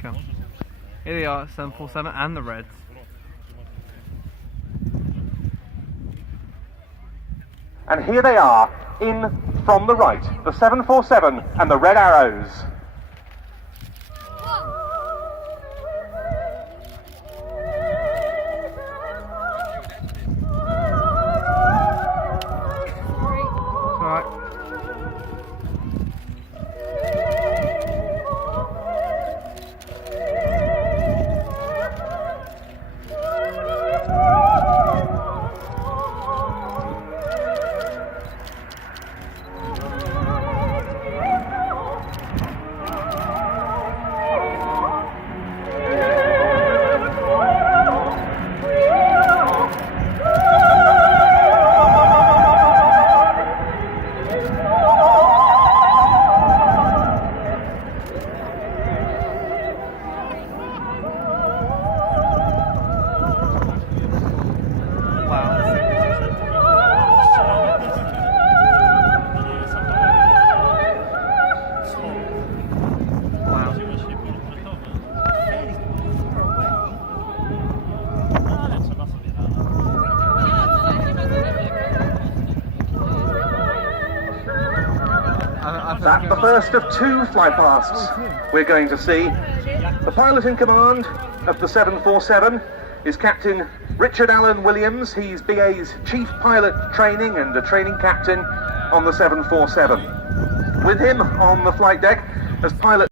come. Here they are, 747 and the Reds. And here they are, in from the right, the 747 and the Red Arrows. That's the first of two flypasts we're going to see. The pilot in command of the 747 is Captain Richard Allen Williams. He's BA's Chief Pilot Training and a training captain on the 747. With him on the flight deck as pilot